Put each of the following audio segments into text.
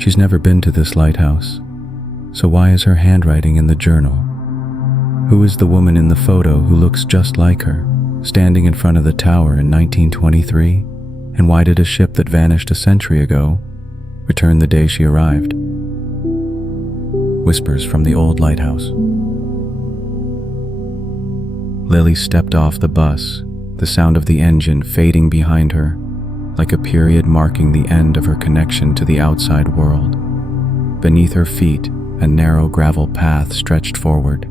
She's never been to this lighthouse, so why is her handwriting in the journal? Who is the woman in the photo who looks just like her, standing in front of the tower in 1923? And why did a ship that vanished a century ago return the day she arrived? Whispers from the old lighthouse. Lily stepped off the bus, the sound of the engine fading behind her, like a period marking the end of her connection to the outside world. Beneath her feet, a narrow gravel path stretched forward,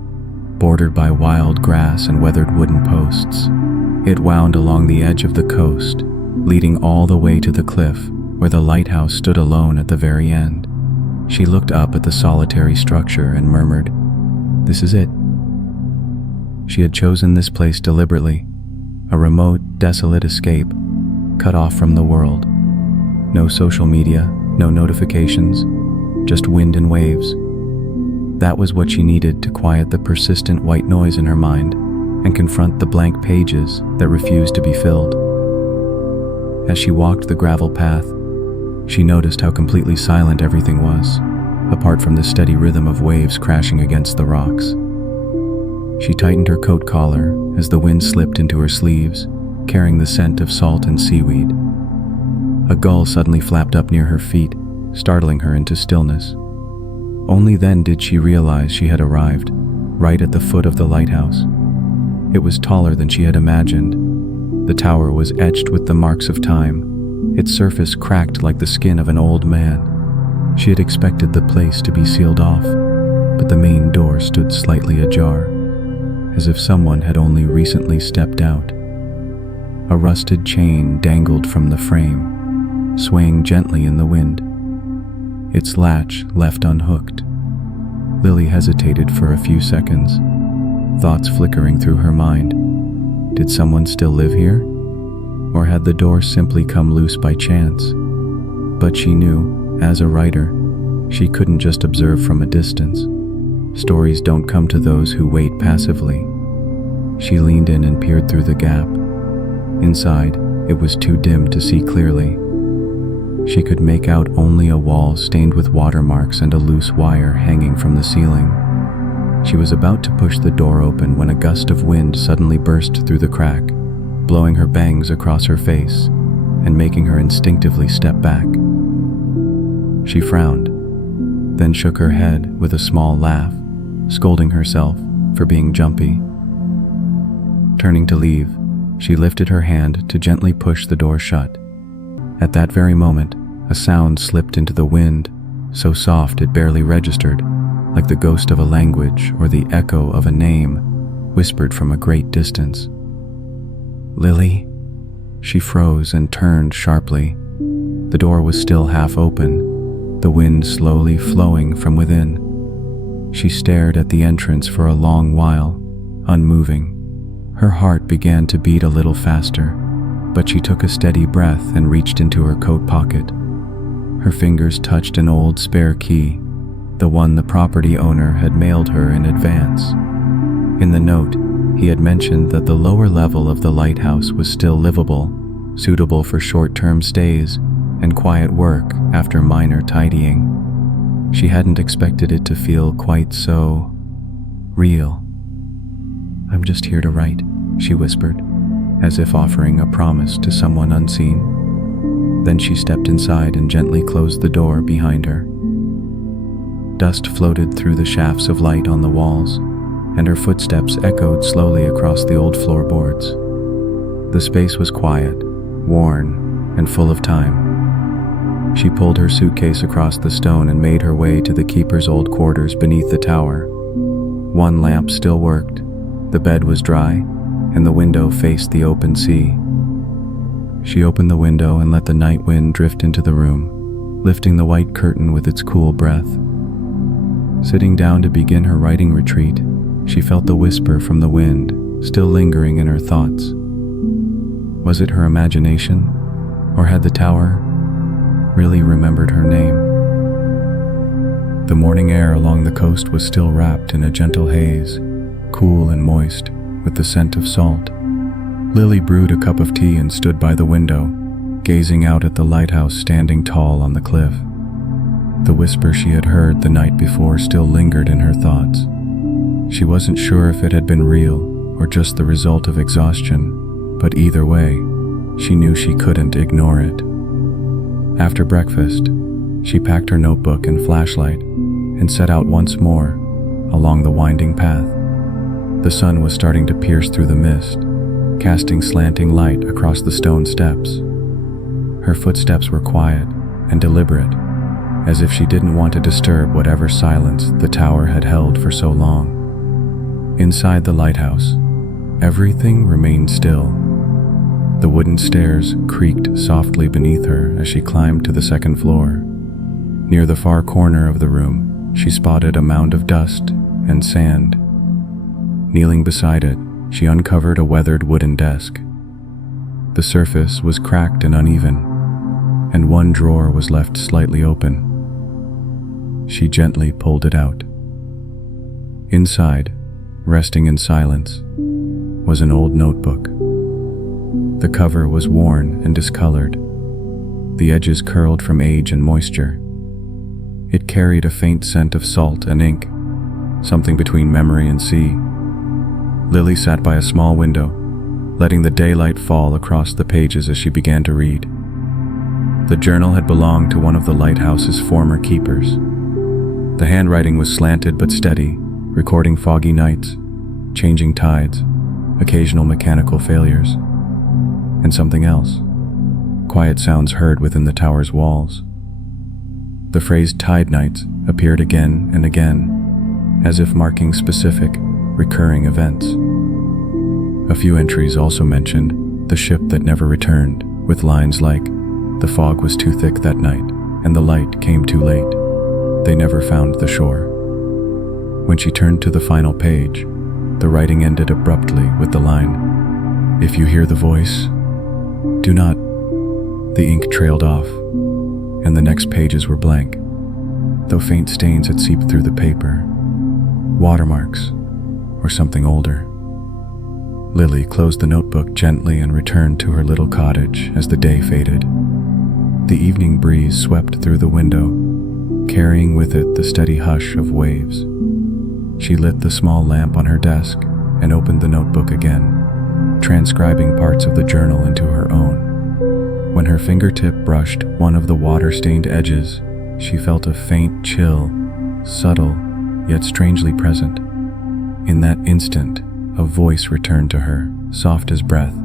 bordered by wild grass and weathered wooden posts. It wound along the edge of the coast, leading all the way to the cliff where the lighthouse stood alone at the very end. She looked up at the solitary structure and murmured, "This is it." She had chosen this place deliberately, a remote, desolate escape, cut off from the world. No social media, no notifications, just wind and waves. That was what she needed to quiet the persistent white noise in her mind and confront the blank pages that refused to be filled. As she walked the gravel path, she noticed how completely silent everything was, apart from the steady rhythm of waves crashing against the rocks. She tightened her coat collar as the wind slipped into her sleeves, carrying the scent of salt and seaweed. A gull suddenly flapped up near her feet, startling her into stillness. Only then did she realize she had arrived, right at the foot of the lighthouse. It was taller than she had imagined. The tower was etched with the marks of time, its surface cracked like the skin of an old man. She had expected the place to be sealed off, but the main door stood slightly ajar, as if someone had only recently stepped out. A rusted chain dangled from the frame, swaying gently in the wind. Its latch left unhooked. Lily hesitated for a few seconds, thoughts flickering through her mind. Did someone still live here? Or had the door simply come loose by chance? But she knew, as a writer, she couldn't just observe from a distance. Stories don't come to those who wait passively. She leaned in and peered through the gap. Inside, it was too dim to see clearly. She could make out only a wall stained with watermarks and a loose wire hanging from the ceiling. She was about to push the door open when a gust of wind suddenly burst through the crack, blowing her bangs across her face and making her instinctively step back. She frowned, then shook her head with a small laugh, scolding herself for being jumpy. Turning to leave, she lifted her hand to gently push the door shut. At that very moment, a sound slipped into the wind, so soft it barely registered, like the ghost of a language or the echo of a name whispered from a great distance. "Lily?" She froze and turned sharply. The door was still half open, the wind slowly flowing from within. She stared at the entrance for a long while, unmoving. Her heart began to beat a little faster, but she took a steady breath and reached into her coat pocket. Her fingers touched an old spare key, the one the property owner had mailed her in advance. In the note, he had mentioned that the lower level of the lighthouse was still livable, suitable for short-term stays and quiet work after minor tidying. She hadn't expected it to feel quite so real. "I'm just here to write," she whispered, as if offering a promise to someone unseen. Then she stepped inside and gently closed the door behind her. Dust floated through the shafts of light on the walls, and her footsteps echoed slowly across the old floorboards. The space was quiet, worn, and full of time. She pulled her suitcase across the stone and made her way to the keeper's old quarters beneath the tower. One lamp still worked, the bed was dry, and the window faced the open sea. She opened the window and let the night wind drift into the room, lifting the white curtain with its cool breath. Sitting down to begin her writing retreat, she felt the whisper from the wind still lingering in her thoughts. Was it her imagination, or had the tower really remembered her name? The morning air along the coast was still wrapped in a gentle haze, cool and moist, with the scent of salt. Lily brewed a cup of tea and stood by the window, gazing out at the lighthouse standing tall on the cliff. The whisper she had heard the night before still lingered in her thoughts. She wasn't sure if it had been real or just the result of exhaustion, but either way, she knew she couldn't ignore it. After breakfast, she packed her notebook and flashlight and set out once more along the winding path. The sun was starting to pierce through the mist, casting slanting light across the stone steps. Her footsteps were quiet and deliberate, as if she didn't want to disturb whatever silence the tower had held for so long. Inside the lighthouse, everything remained still. The wooden stairs creaked softly beneath her as she climbed to the second floor. Near the far corner of the room, she spotted a mound of dust and sand. Kneeling beside it, she uncovered a weathered wooden desk. The surface was cracked and uneven, and one drawer was left slightly open. She gently pulled it out. Inside, resting in silence, was an old notebook. The cover was worn and discolored, the edges curled from age and moisture. It carried a faint scent of salt and ink, something between memory and sea. Lily sat by a small window, letting the daylight fall across the pages as she began to read. The journal had belonged to one of the lighthouse's former keepers. The handwriting was slanted but steady, recording foggy nights, changing tides, occasional mechanical failures, and something else. Quiet sounds heard within the tower's walls. The phrase "tide nights" appeared again and again, as if marking specific, recurring events. A few entries also mentioned the ship that never returned, with lines like, "The fog was too thick that night, and the light came too late. They never found the shore." When she turned to the final page, the writing ended abruptly with the line, "If you hear the voice, do not..." The ink trailed off, and the next pages were blank, though faint stains had seeped through the paper. Watermarks, or something older. Lily closed the notebook gently and returned to her little cottage as the day faded. The evening breeze swept through the window, carrying with it the steady hush of waves. She lit the small lamp on her desk and opened the notebook again, transcribing parts of the journal into her own. When her fingertip brushed one of the water-stained edges, she felt a faint chill, subtle yet strangely present. In that instant, a voice returned to her, soft as breath,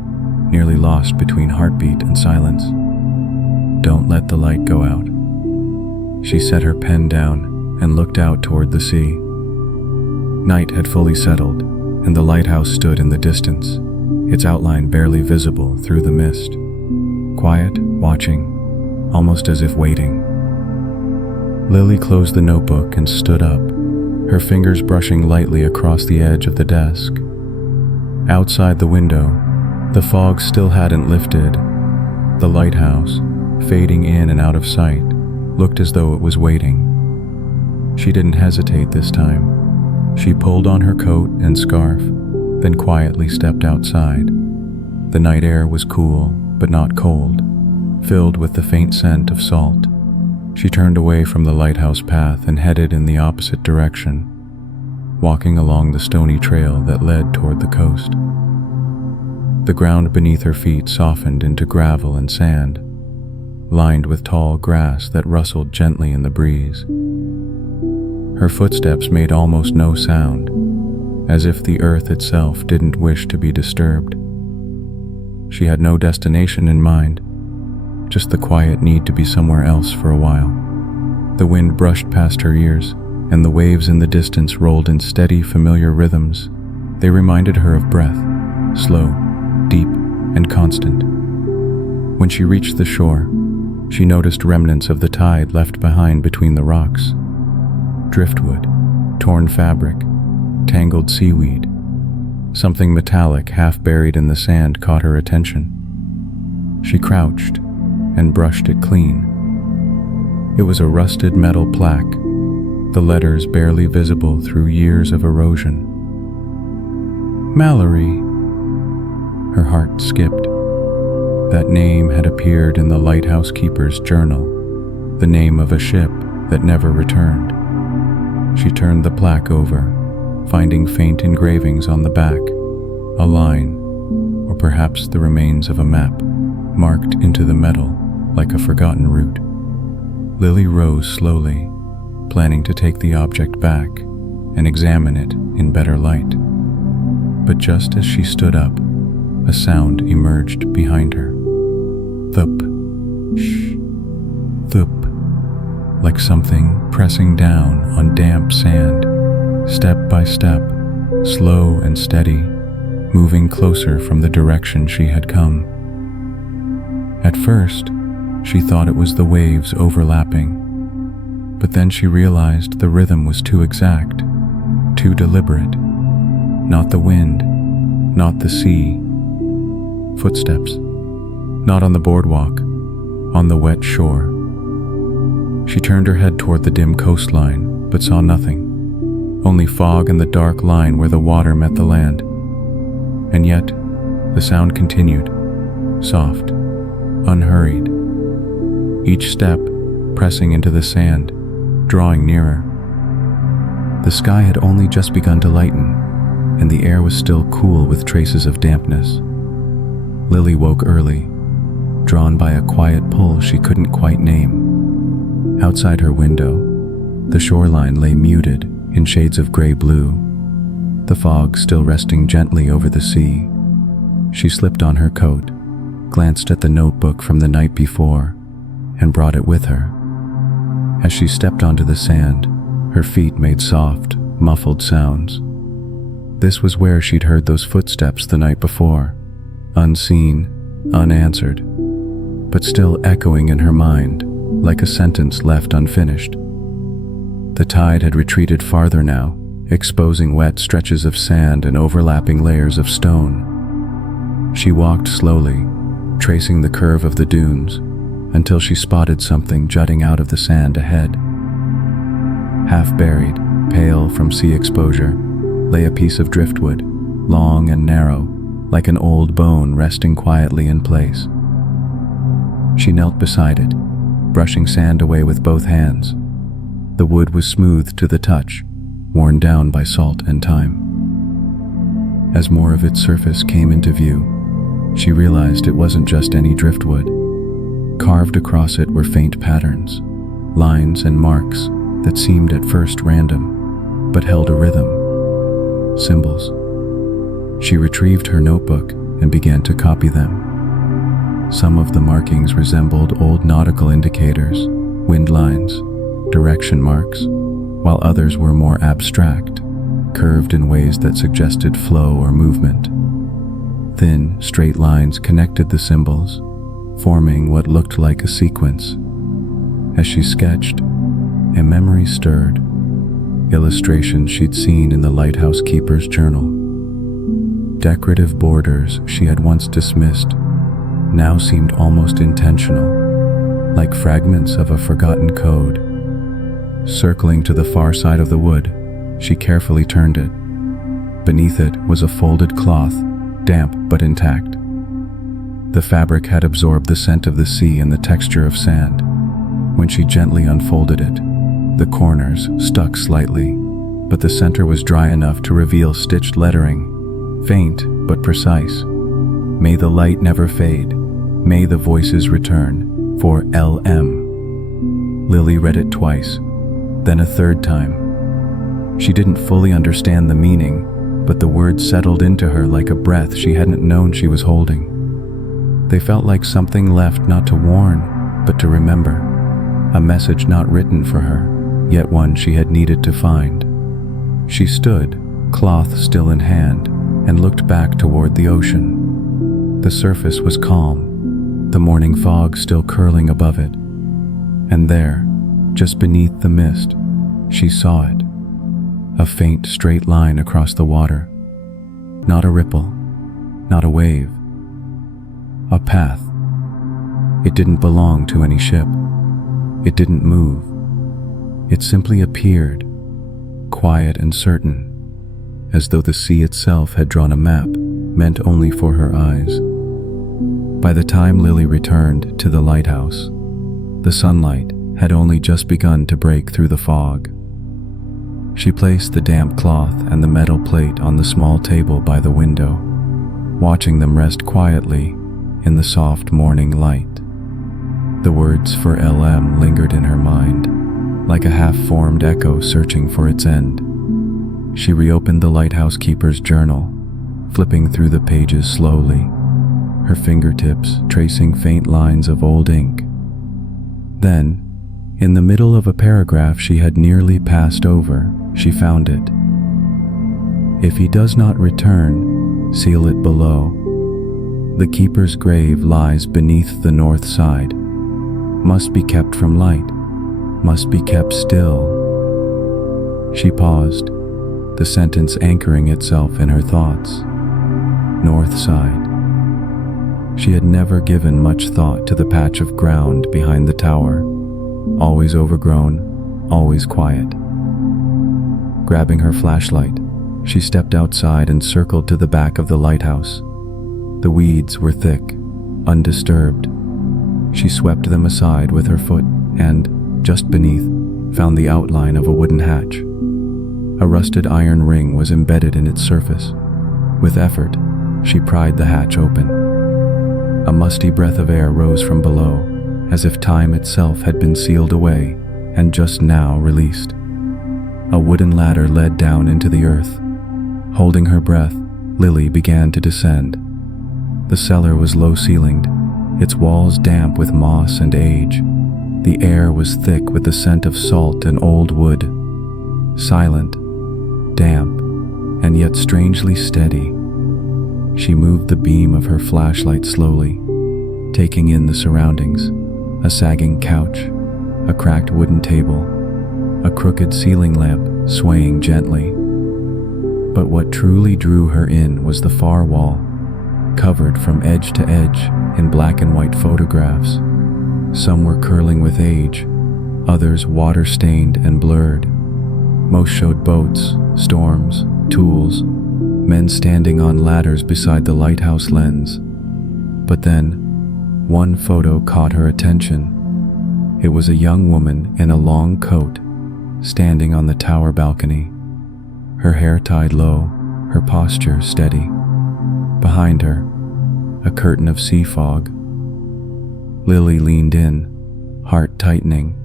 nearly lost between heartbeat and silence. "Don't let the light go out." She set her pen down and looked out toward the sea. Night had fully settled, and the lighthouse stood in the distance, its outline barely visible through the mist. Quiet, watching, almost as if waiting. Lily closed the notebook and stood up, her fingers brushing lightly across the edge of the desk. Outside the window, the fog still hadn't lifted. The lighthouse, fading in and out of sight, looked as though it was waiting. She didn't hesitate this time. She pulled on her coat and scarf, then quietly stepped outside. The night air was cool, but not cold, filled with the faint scent of salt. She turned away from the lighthouse path and headed in the opposite direction, walking along the stony trail that led toward the coast. The ground beneath her feet softened into gravel and sand, lined with tall grass that rustled gently in the breeze. Her footsteps made almost no sound, as if the earth itself didn't wish to be disturbed. She had no destination in mind, just the quiet need to be somewhere else for a while. The wind brushed past her ears, and the waves in the distance rolled in steady, familiar rhythms. They reminded her of breath, slow, deep, and constant. When she reached the shore, she noticed remnants of the tide left behind between the rocks. Driftwood, torn fabric, tangled seaweed. Something metallic half buried in the sand caught her attention. She crouched and brushed it clean. It was a rusted metal plaque, the letters barely visible through years of erosion. Mallory. Her heart skipped. That name had appeared in the lighthouse keeper's journal, the name of a ship that never returned. She turned the plaque over, finding faint engravings on the back, a line, or perhaps the remains of a map, marked into the metal like a forgotten route. Lily rose slowly, planning to take the object back and examine it in better light. But just as she stood up, a sound emerged behind her. Thump, shh, thump, like something pressing down on damp sand, step by step, slow and steady, moving closer from the direction she had come. At first, she thought it was the waves overlapping, but then she realized the rhythm was too exact, too deliberate. Not the wind, not the sea. Footsteps, not on the boardwalk, on the wet shore. She turned her head toward the dim coastline, but saw nothing, only fog and the dark line where the water met the land. And yet, the sound continued, soft, unhurried, each step pressing into the sand, drawing nearer. The sky had only just begun to lighten, and the air was still cool with traces of dampness. Lily woke early, drawn by a quiet pull she couldn't quite name. Outside her window, the shoreline lay muted in shades of gray-blue, the fog still resting gently over the sea. She slipped on her coat, glanced at the notebook from the night before, and brought it with her. As she stepped onto the sand, her feet made soft, muffled sounds. This was where she'd heard those footsteps the night before, unseen, unanswered, but still echoing in her mind like a sentence left unfinished. The tide had retreated farther now, exposing wet stretches of sand and overlapping layers of stone. She walked slowly, tracing the curve of the dunes, until she spotted something jutting out of the sand ahead. Half buried, pale from sea exposure, lay a piece of driftwood, long and narrow, like an old bone resting quietly in place. She knelt beside it, brushing sand away with both hands. The wood was smooth to the touch, worn down by salt and time. As more of its surface came into view, she realized it wasn't just any driftwood. Carved across it were faint patterns, lines and marks that seemed at first random, but held a rhythm. Symbols. She retrieved her notebook and began to copy them. Some of the markings resembled old nautical indicators, wind lines, direction marks, while others were more abstract, curved in ways that suggested flow or movement. Thin, straight lines connected the symbols, forming what looked like a sequence. As she sketched, a memory stirred, illustrations she'd seen in the lighthouse keeper's journal. Decorative borders she had once dismissed now seemed almost intentional, like fragments of a forgotten code. Circling to the far side of the wood, she carefully turned it. Beneath it was a folded cloth, damp but intact. The fabric had absorbed the scent of the sea and the texture of sand. When she gently unfolded it, the corners stuck slightly, but the center was dry enough to reveal stitched lettering, faint but precise. May the light never fade. May the voices return. For LM. Lily read it twice, then a third time. She didn't fully understand the meaning, but the words settled into her like a breath she hadn't known she was holding. They felt like something left not to warn, but to remember. A message not written for her, yet one she had needed to find. She stood, cloth still in hand, and looked back toward the ocean. The surface was calm, the morning fog still curling above it. And there, just beneath the mist, she saw it. A faint straight line across the water. Not a ripple, not a wave. A path. It didn't belong to any ship. It didn't move. It simply appeared, quiet and certain, as though the sea itself had drawn a map meant only for her eyes. By the time Lily returned to the lighthouse, the sunlight, had only just begun to break through the fog. She placed the damp cloth and the metal plate on the small table by the window, watching them rest quietly in the soft morning light. The words for LM lingered in her mind, like a half-formed echo searching for its end. She reopened the lighthouse keeper's journal, flipping through the pages slowly, her fingertips tracing faint lines of old ink. Then, in the middle of a paragraph she had nearly passed over, she found it. If he does not return, seal it below. The keeper's grave lies beneath the north side. Must be kept from light. Must be kept still. She paused, the sentence anchoring itself in her thoughts. North side. She had never given much thought to the patch of ground behind the tower, always overgrown, always quiet. Grabbing her flashlight, she stepped outside and circled to the back of the lighthouse. The weeds were thick, undisturbed. She swept them aside with her foot and, just beneath, found the outline of a wooden hatch. A rusted iron ring was embedded in its surface. With effort, she pried the hatch open. A musty breath of air rose from below, as if time itself had been sealed away and just now released. A wooden ladder led down into the earth. Holding her breath, Lily began to descend. The cellar was low-ceilinged, its walls damp with moss and age. The air was thick with the scent of salt and old wood. Silent, damp, and yet strangely steady. She moved the beam of her flashlight slowly, taking in the surroundings. A sagging couch, a cracked wooden table, a crooked ceiling lamp swaying gently. But what truly drew her in was the far wall, covered from edge to edge in black and white photographs. Some were curling with age, others water-stained and blurred. Most showed boats, storms, tools, men standing on ladders beside the lighthouse lens. But then, one photo caught her attention. It was a young woman in a long coat, standing on the tower balcony, her hair tied low, her posture steady. Behind her, a curtain of sea fog. Lily leaned in, heart tightening.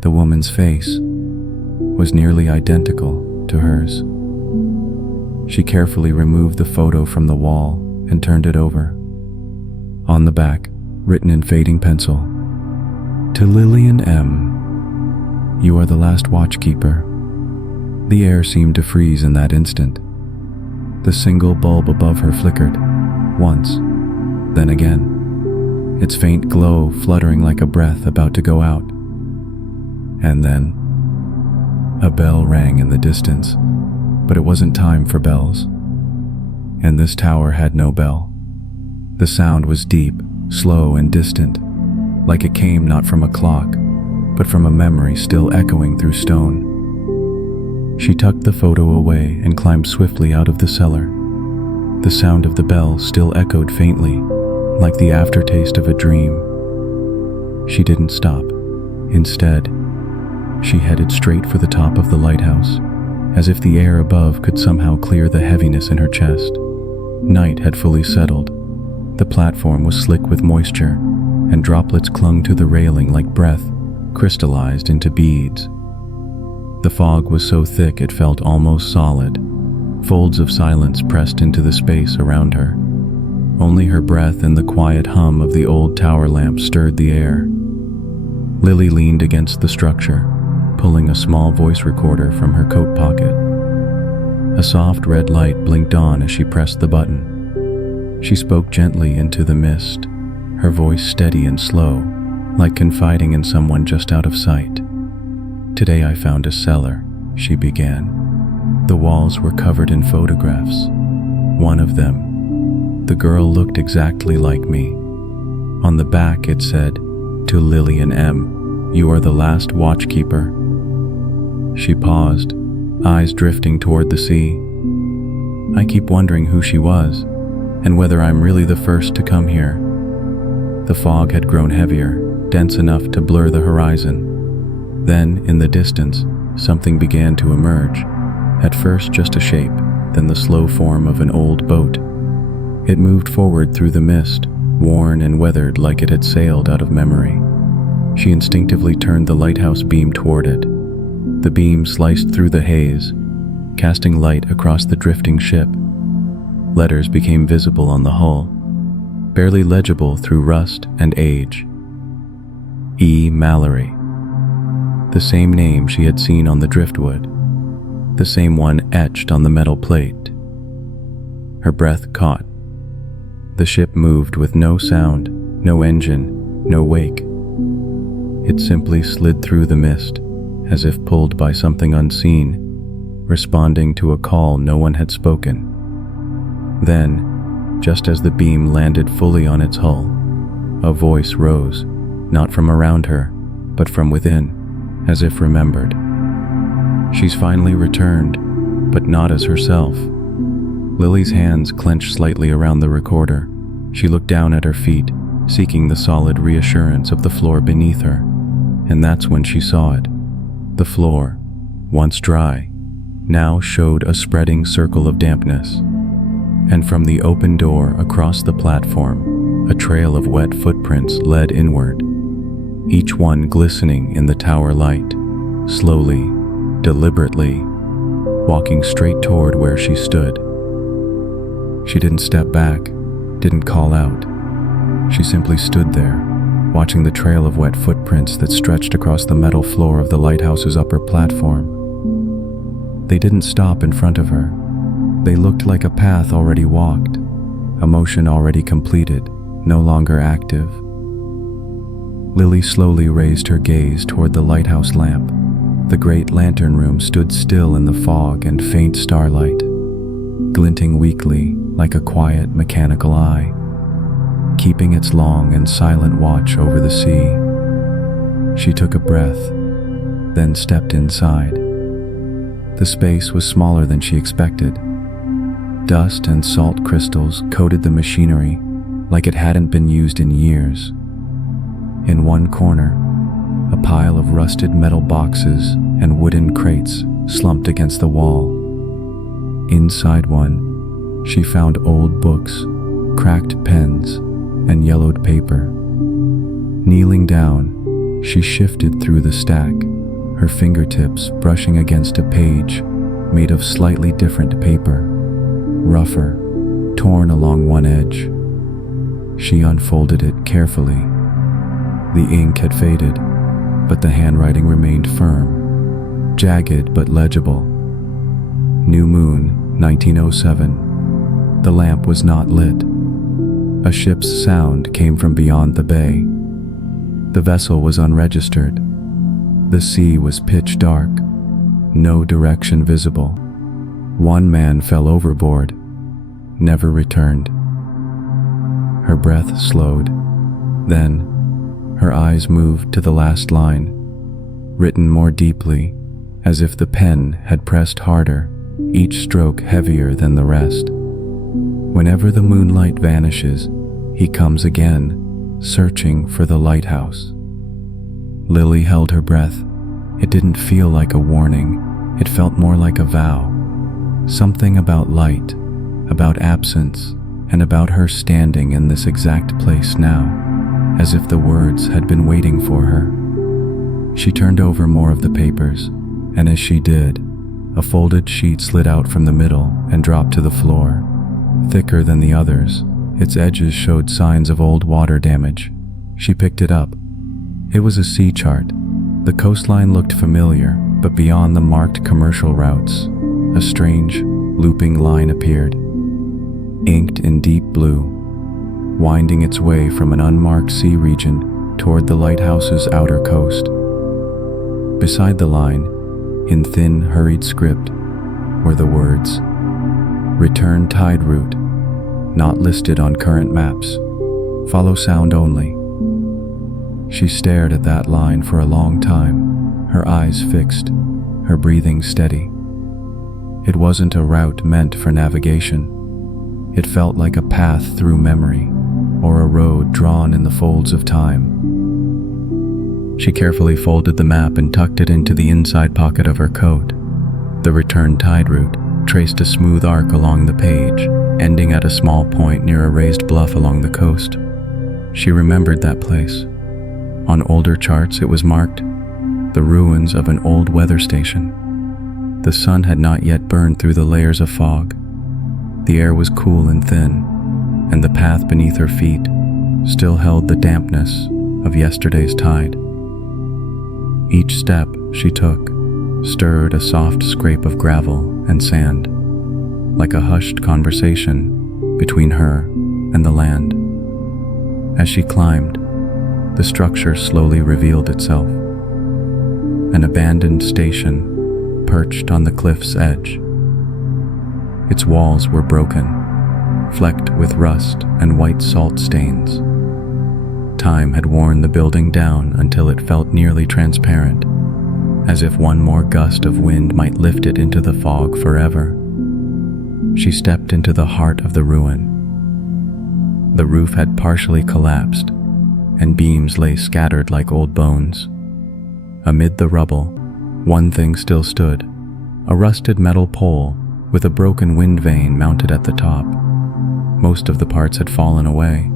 The woman's face was nearly identical to hers. She carefully removed the photo from the wall and turned it over. On the back, written in fading pencil, "To Lillian M. You are the last watchkeeper." The air seemed to freeze in that instant. The single bulb above her flickered, once, then again, its faint glow fluttering like a breath about to go out. And then, a bell rang in the distance, but it wasn't time for bells. And this tower had no bell. The sound was deep, slow, and distant, like it came not from a clock, but from a memory still echoing through stone. She tucked the photo away and climbed swiftly out of the cellar. The sound of the bell still echoed faintly, like the aftertaste of a dream. She didn't stop. Instead, she headed straight for the top of the lighthouse, as if the air above could somehow clear the heaviness in her chest. Night had fully settled. The platform was slick with moisture, and droplets clung to the railing like breath, crystallized into beads. The fog was so thick it felt almost solid. Folds of silence pressed into the space around her. Only her breath and the quiet hum of the old tower lamp stirred the air. Lily leaned against the structure, pulling a small voice recorder from her coat pocket. A soft red light blinked on as she pressed the button. She spoke gently into the mist, her voice steady and slow, like confiding in someone just out of sight. "Today I found a cellar," she began. The walls were covered in photographs. One of them, the girl looked exactly like me. On the back it said, "To Lillian M. You are the last watchkeeper." She paused, eyes drifting toward the sea. I keep wondering who she was, and whether I'm really the first to come here. The fog had grown heavier, dense enough to blur the horizon. Then, in the distance, something began to emerge. At first just a shape, then the slow form of an old boat. It moved forward through the mist, worn and weathered like it had sailed out of memory. She instinctively turned the lighthouse beam toward it. The beam sliced through the haze, casting light across the drifting ship. Letters became visible on the hull, barely legible through rust and age. E. Mallory. The same name she had seen on the driftwood, the same one etched on the metal plate. Her breath caught. The ship moved with no sound, no engine, no wake. It simply slid through the mist, as if pulled by something unseen, responding to a call no one had spoken. Then, just as the beam landed fully on its hull, a voice rose, not from around her, but from within, as if remembered. She's finally returned, but not as herself. Lily's hands clenched slightly around the recorder. She looked down at her feet, seeking the solid reassurance of the floor beneath her, and that's when she saw it. The floor, once dry, now showed a spreading circle of dampness. And from the open door across the platform, a trail of wet footprints led inward, each one glistening in the tower light, slowly, deliberately, walking straight toward where she stood. She didn't step back, didn't call out. She simply stood there, watching the trail of wet footprints that stretched across the metal floor of the lighthouse's upper platform. They didn't stop in front of her. They looked like a path already walked, a motion already completed, no longer active. Lily slowly raised her gaze toward the lighthouse lamp. The great lantern room stood still in the fog and faint starlight, glinting weakly like a quiet mechanical eye, keeping its long and silent watch over the sea. She took a breath, then stepped inside. The space was smaller than she expected. Dust and salt crystals coated the machinery like it hadn't been used in years. In one corner, a pile of rusted metal boxes and wooden crates slumped against the wall. Inside one, she found old books, cracked pens, and yellowed paper. Kneeling down, she shifted through the stack, her fingertips brushing against a page made of slightly different paper, rougher, torn along one edge. She unfolded it carefully. The ink had faded, but the handwriting remained firm, jagged but legible. New moon, 1907. The lamp was not lit. A ship's sound came from beyond the bay. The vessel was unregistered. The sea was pitch dark, no direction visible. One man fell overboard, never returned. Her breath slowed. Then, her eyes moved to the last line, written more deeply, as if the pen had pressed harder, each stroke heavier than the rest. Whenever the moonlight vanishes, he comes again, searching for the lighthouse. Lily held her breath. It didn't feel like a warning. It felt more like a vow. Something about light, about absence, and about her standing in this exact place now, as if the words had been waiting for her. She turned over more of the papers, and as she did, a folded sheet slid out from the middle and dropped to the floor. Thicker than the others, its edges showed signs of old water damage. She picked it up. It was a sea chart. The coastline looked familiar, but beyond the marked commercial routes, a strange, looping line appeared, inked in deep blue, winding its way from an unmarked sea region toward the lighthouse's outer coast. Beside the line, in thin, hurried script, were the words, "Return tide route, not listed on current maps. Follow sound only." She stared at that line for a long time, her eyes fixed, her breathing steady. It wasn't a route meant for navigation. It felt like a path through memory, or a road drawn in the folds of time. She carefully folded the map and tucked it into the inside pocket of her coat. The return tide route traced a smooth arc along the page, ending at a small point near a raised bluff along the coast. She remembered that place. On older charts it was marked the ruins of an old weather station. The sun had not yet burned through the layers of fog. The air was cool and thin, and the path beneath her feet still held the dampness of yesterday's tide. Each step she took stirred a soft scrape of gravel and sand, like a hushed conversation between her and the land. As she climbed, the structure slowly revealed itself. An abandoned station perched on the cliff's edge. Its walls were broken, flecked with rust and white salt stains. Time had worn the building down until it felt nearly transparent, as if one more gust of wind might lift it into the fog forever. She stepped into the heart of the ruin. The roof had partially collapsed, and beams lay scattered like old bones. Amid the rubble, one thing still stood, a rusted metal pole with a broken wind vane mounted at the top. Most of the parts had fallen away,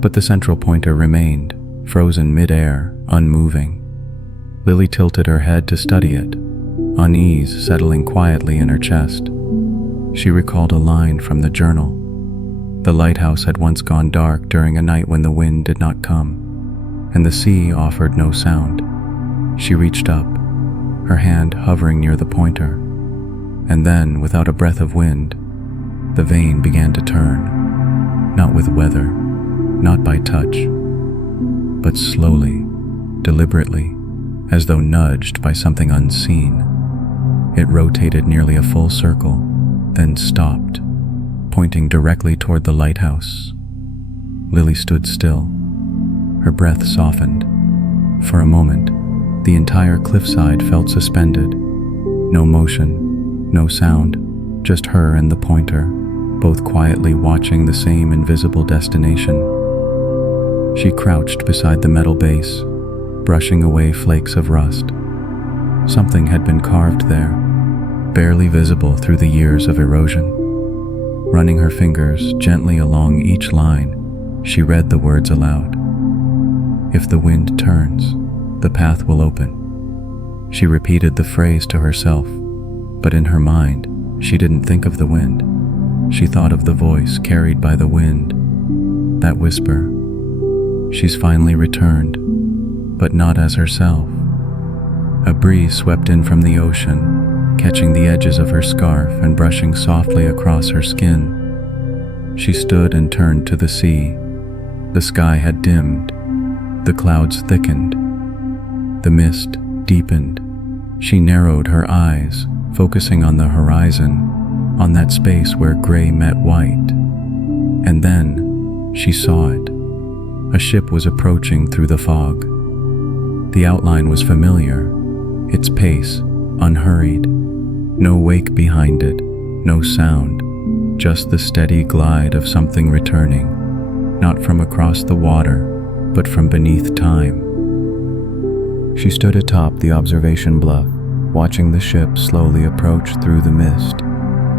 but the central pointer remained, frozen mid-air, unmoving. Lily tilted her head to study it, unease settling quietly in her chest. She recalled a line from the journal. The lighthouse had once gone dark during a night when the wind did not come, and the sea offered no sound. She reached up, her hand hovering near the pointer, and then, without a breath of wind, the vane began to turn, not with weather, not by touch, but slowly, deliberately, as though nudged by something unseen. It rotated nearly a full circle, then stopped, pointing directly toward the lighthouse. Lily stood still. Her breath softened. For a moment, the entire cliffside felt suspended. No motion, no sound, just her and the pointer, both quietly watching the same invisible destination. She crouched beside the metal base, brushing away flakes of rust. Something had been carved there, barely visible through the years of erosion. Running her fingers gently along each line, she read the words aloud. "If the wind turns, the path will open." She repeated the phrase to herself, but in her mind, she didn't think of the wind. She thought of the voice carried by the wind, that whisper. She's finally returned, but not as herself. A breeze swept in from the ocean, catching the edges of her scarf and brushing softly across her skin. She stood and turned to the sea. The sky had dimmed. The clouds thickened. The mist deepened. She narrowed her eyes, focusing on the horizon, on that space where gray met white. And then she saw it. A ship was approaching through the fog. The outline was familiar, its pace unhurried. No wake behind it, no sound, just the steady glide of something returning, not from across the water, but from beneath time. She stood atop the observation bluff, watching the ship slowly approach through the mist,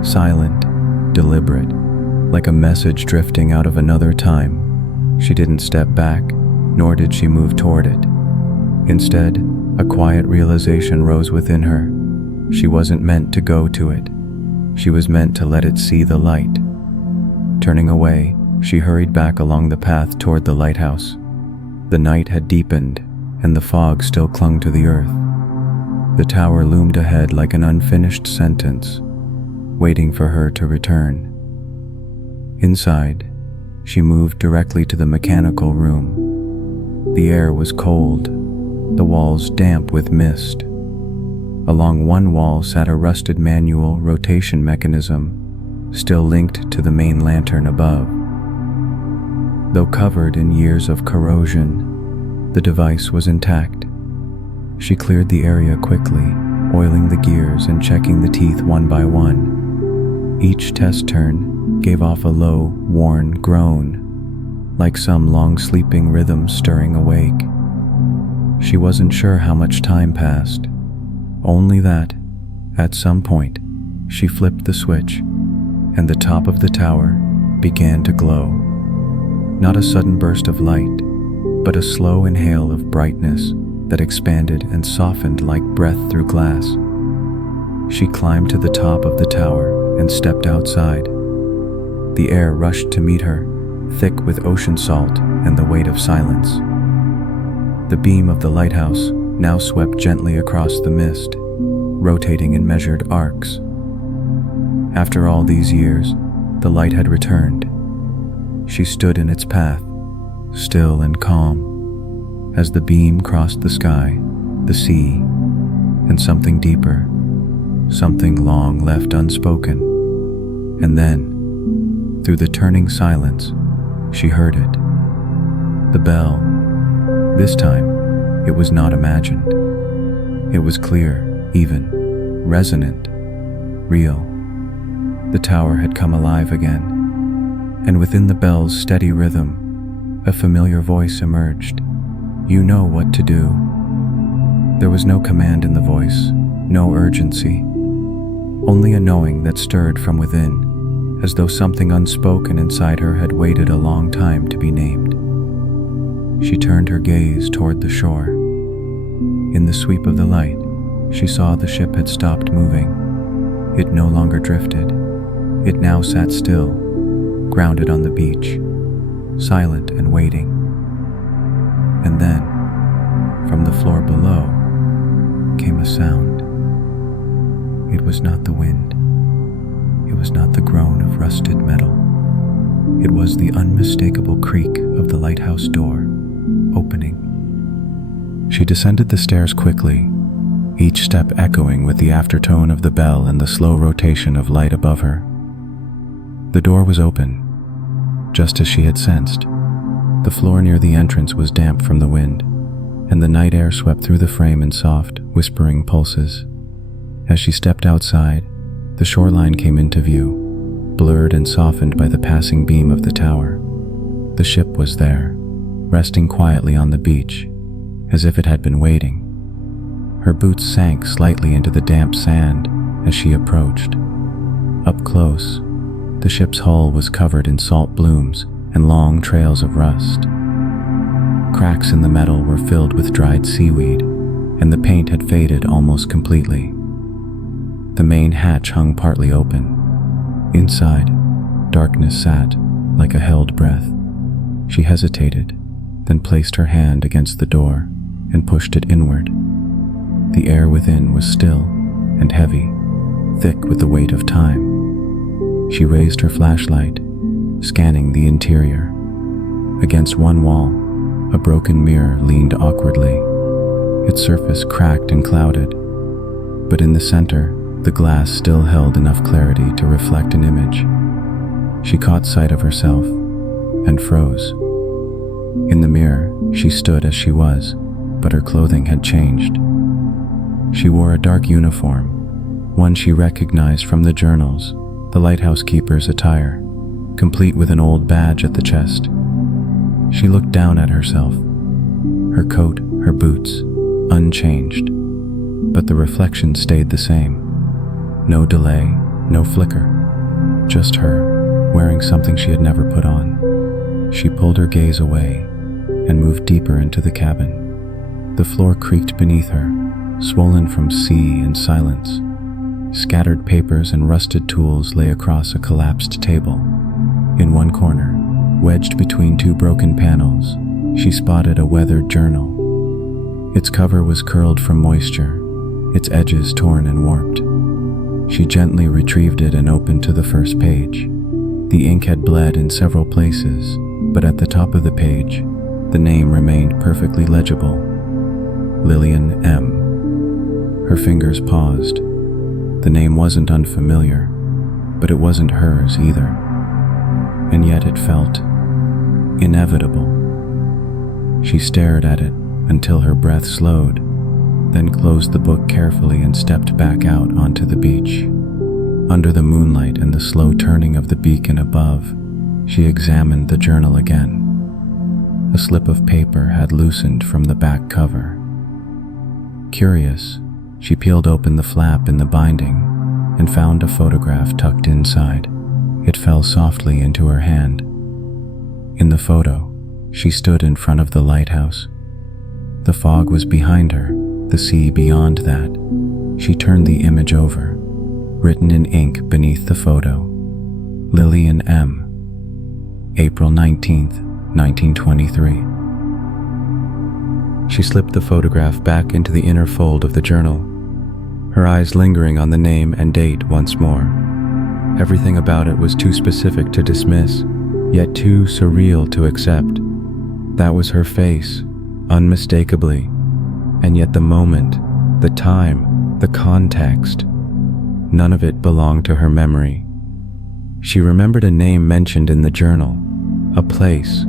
silent, deliberate, like a message drifting out of another time. She didn't step back, nor did she move toward it. Instead, a quiet realization rose within her. She wasn't meant to go to it. She was meant to let it see the light. Turning away, she hurried back along the path toward the lighthouse. The night had deepened, and the fog still clung to the earth. The tower loomed ahead like an unfinished sentence, waiting for her to return. Inside, she moved directly to the mechanical room. The air was cold, the walls damp with mist. Along one wall sat a rusted manual rotation mechanism, still linked to the main lantern above. Though covered in years of corrosion, the device was intact. She cleared the area quickly, oiling the gears and checking the teeth one by one. Each test turn gave off a low, worn groan, like some long-sleeping rhythm stirring awake. She wasn't sure how much time passed, only that, at some point, she flipped the switch, and the top of the tower began to glow. Not a sudden burst of light, but a slow inhale of brightness that expanded and softened like breath through glass. She climbed to the top of the tower and stepped outside. The air rushed to meet her, thick with ocean salt and the weight of silence. The beam of the lighthouse now swept gently across the mist, rotating in measured arcs. After all these years, the light had returned. She stood in its path, still and calm, as the beam crossed the sky, the sea, and something deeper, something long left unspoken. And then, through the turning silence, she heard it. The bell. This time, it was not imagined. It was clear, even, resonant, real. The tower had come alive again, and within the bell's steady rhythm, a familiar voice emerged. You know what to do. There was no command in the voice, no urgency, only a knowing that stirred from within, as though something unspoken inside her had waited a long time to be named. She turned her gaze toward the shore. In the sweep of the light, she saw the ship had stopped moving. It no longer drifted. It now sat still, grounded on the beach, silent and waiting. And then, from the floor below, came a sound. It was not the wind. It was not the groan of rusted metal. It was the unmistakable creak of the lighthouse door, opening. She descended the stairs quickly, each step echoing with the aftertone of the bell and the slow rotation of light above her. The door was open, just as she had sensed. The floor near the entrance was damp from the wind, and the night air swept through the frame in soft, whispering pulses. As she stepped outside, the shoreline came into view, blurred and softened by the passing beam of the tower. The ship was there, resting quietly on the beach, as if it had been waiting. Her boots sank slightly into the damp sand as she approached. Up close, the ship's hull was covered in salt blooms and long trails of rust. Cracks in the metal were filled with dried seaweed, and the paint had faded almost completely. The main hatch hung partly open. Inside, darkness sat like a held breath. She hesitated, then placed her hand against the door and pushed it inward. The air within was still and heavy, thick with the weight of time. She raised her flashlight, scanning the interior. Against one wall, a broken mirror leaned awkwardly, its surface cracked and clouded. But in the center, the glass still held enough clarity to reflect an image. She caught sight of herself and froze. In the mirror, she stood as she was, but her clothing had changed. She wore a dark uniform, one she recognized from the journals, the lighthouse keeper's attire, complete with an old badge at the chest. She looked down at herself, her coat, her boots, unchanged, but the reflection stayed the same. No delay, no flicker, just her, wearing something she had never put on. She pulled her gaze away and moved deeper into the cabin. The floor creaked beneath her, swollen from sea and silence. Scattered papers and rusted tools lay across a collapsed table. In one corner, wedged between two broken panels, she spotted a weathered journal. Its cover was curled from moisture, its edges torn and warped. She gently retrieved it and opened to the first page. The ink had bled in several places, but at the top of the page, the name remained perfectly legible. Lillian M. Her fingers paused. The name wasn't unfamiliar, but it wasn't hers either. And yet it felt inevitable. She stared at it until her breath slowed, then closed the book carefully and stepped back out onto the beach. Under the moonlight and the slow turning of the beacon above, she examined the journal again. A slip of paper had loosened from the back cover, Curious, she peeled open the flap in the binding and found a photograph tucked inside. It fell softly into her hand. In the photo, she stood in front of the lighthouse. The fog was behind her, the sea beyond that. She turned the image over. Written in ink beneath the photo, Lillian M. April 19th, 1923. She slipped the photograph back into the inner fold of the journal, her eyes lingering on the name and date once more. Everything about it was too specific to dismiss, yet too surreal to accept. That was her face, unmistakably, and yet the moment, the time, the context, none of it belonged to her memory. She remembered a name mentioned in the journal, a place,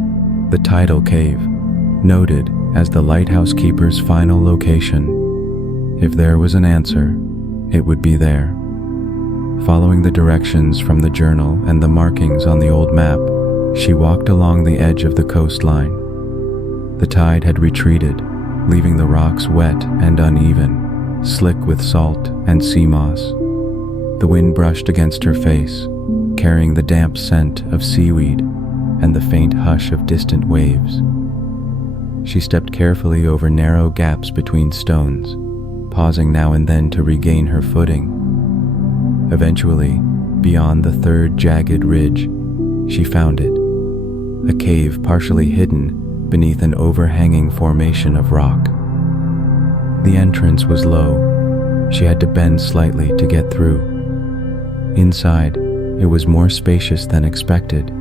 the tidal cave, noted as the lighthouse keeper's final location. If there was an answer, it would be there. Following the directions from the journal and the markings on the old map, she walked along the edge of the coastline. The tide had retreated, leaving the rocks wet and uneven, slick with salt and sea moss. The wind brushed against her face, carrying the damp scent of seaweed and the faint hush of distant waves. She stepped carefully over narrow gaps between stones, pausing now and then to regain her footing. Eventually, beyond the third jagged ridge, she found it, a cave partially hidden beneath an overhanging formation of rock. The entrance was low. She had to bend slightly to get through. Inside, it was more spacious than expected.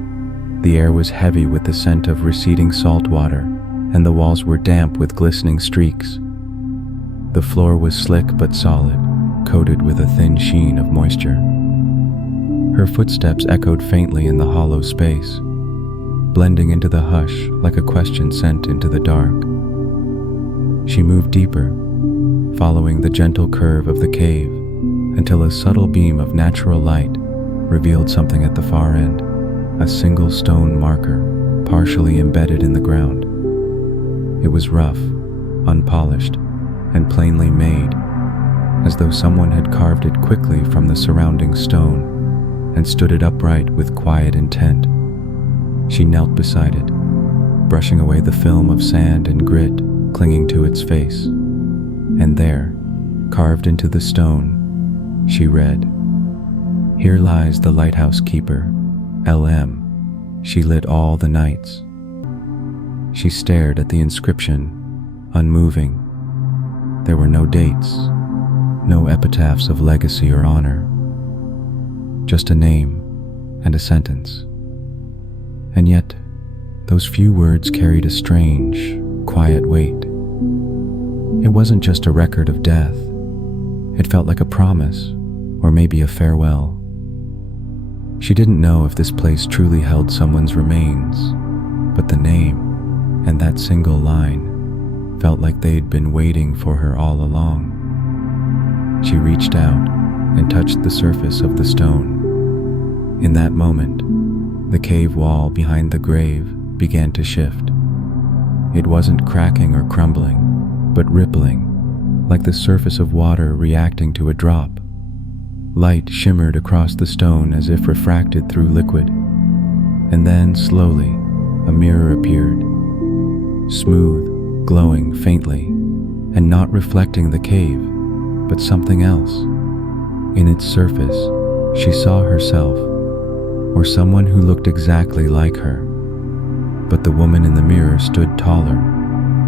The air was heavy with the scent of receding salt water, and the walls were damp with glistening streaks. The floor was slick but solid, coated with a thin sheen of moisture. Her footsteps echoed faintly in the hollow space, blending into the hush like a question sent into the dark. She moved deeper, following the gentle curve of the cave, until a subtle beam of natural light revealed something at the far end, a single stone marker partially embedded in the ground. It was rough, unpolished, and plainly made, as though someone had carved it quickly from the surrounding stone and stood it upright with quiet intent. She knelt beside it, brushing away the film of sand and grit clinging to its face. And there, carved into the stone, she read, "Here lies the lighthouse keeper, L.M. She lit all the nights." She stared at the inscription, unmoving. There were no dates, no epitaphs of legacy or honor, just a name and a sentence. And yet, those few words carried a strange, quiet weight. It wasn't just a record of death. It felt like a promise, or maybe a farewell. She didn't know if this place truly held someone's remains, but the name and that single line felt like they'd been waiting for her all along. She reached out and touched the surface of the stone. In that moment, the cave wall behind the grave began to shift. It wasn't cracking or crumbling, but rippling, like the surface of water reacting to a drop. Light shimmered across the stone as if refracted through liquid. And then, slowly, a mirror appeared, smooth, glowing faintly, and not reflecting the cave, but something else. In its surface, she saw herself, or someone who looked exactly like her. But the woman in the mirror stood taller,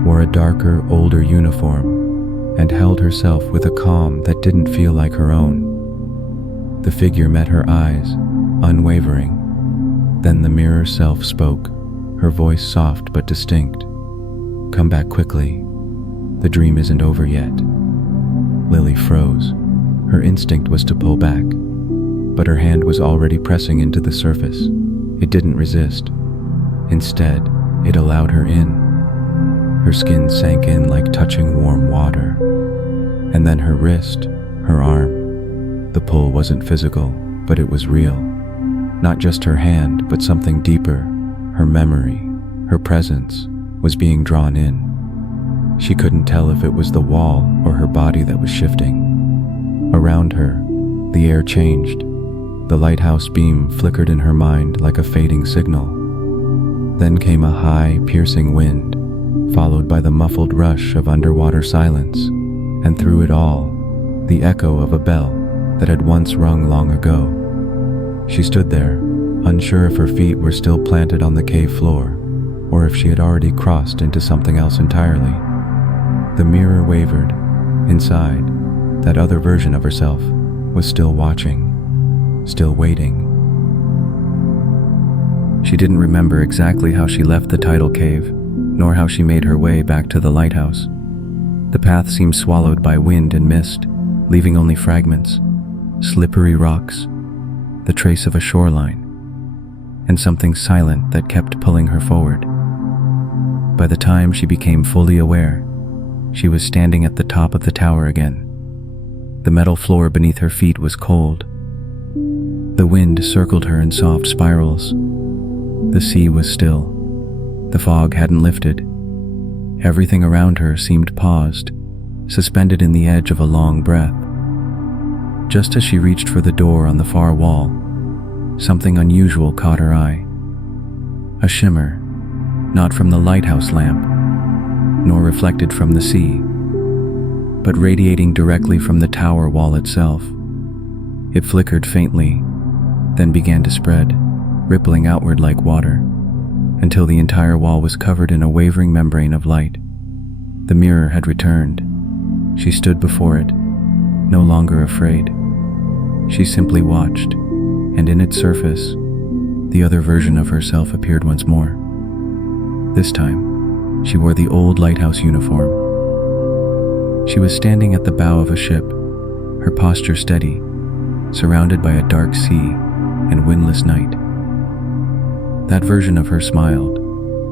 wore a darker, older uniform, and held herself with a calm that didn't feel like her own. The figure met her eyes, unwavering. Then the mirror self spoke, her voice soft but distinct. "Come back quickly. The dream isn't over yet." Lily froze. Her instinct was to pull back, but her hand was already pressing into the surface. It didn't resist. Instead, it allowed her in. Her skin sank in like touching warm water. And then her wrist, her arm. The pull wasn't physical, but it was real. Not just her hand, but something deeper. Her memory, her presence, was being drawn in. She couldn't tell if it was the wall or her body that was shifting. Around her, the air changed. The lighthouse beam flickered in her mind like a fading signal. Then came a high, piercing wind, followed by the muffled rush of underwater silence, and through it all, the echo of a bell that had once rung long ago. She stood there, unsure if her feet were still planted on the cave floor, or if she had already crossed into something else entirely. The mirror wavered. Inside, that other version of herself was still watching, still waiting. She didn't remember exactly how she left the tidal cave, nor how she made her way back to the lighthouse. The path seemed swallowed by wind and mist, leaving only fragments, slippery rocks, the trace of a shoreline, and something silent that kept pulling her forward. By the time she became fully aware, she was standing at the top of the tower again. The metal floor beneath her feet was cold. The wind circled her in soft spirals. The sea was still. The fog hadn't lifted. Everything around her seemed paused, suspended in the edge of a long breath. Just as she reached for the door on the far wall, something unusual caught her eye. A shimmer, not from the lighthouse lamp, nor reflected from the sea, but radiating directly from the tower wall itself. It flickered faintly, then began to spread, rippling outward like water, until the entire wall was covered in a wavering membrane of light. The mirror had returned. She stood before it, no longer afraid. She simply watched, and in its surface, the other version of herself appeared once more. This time, she wore the old lighthouse uniform. She was standing at the bow of a ship, her posture steady, surrounded by a dark sea and windless night. That version of her smiled,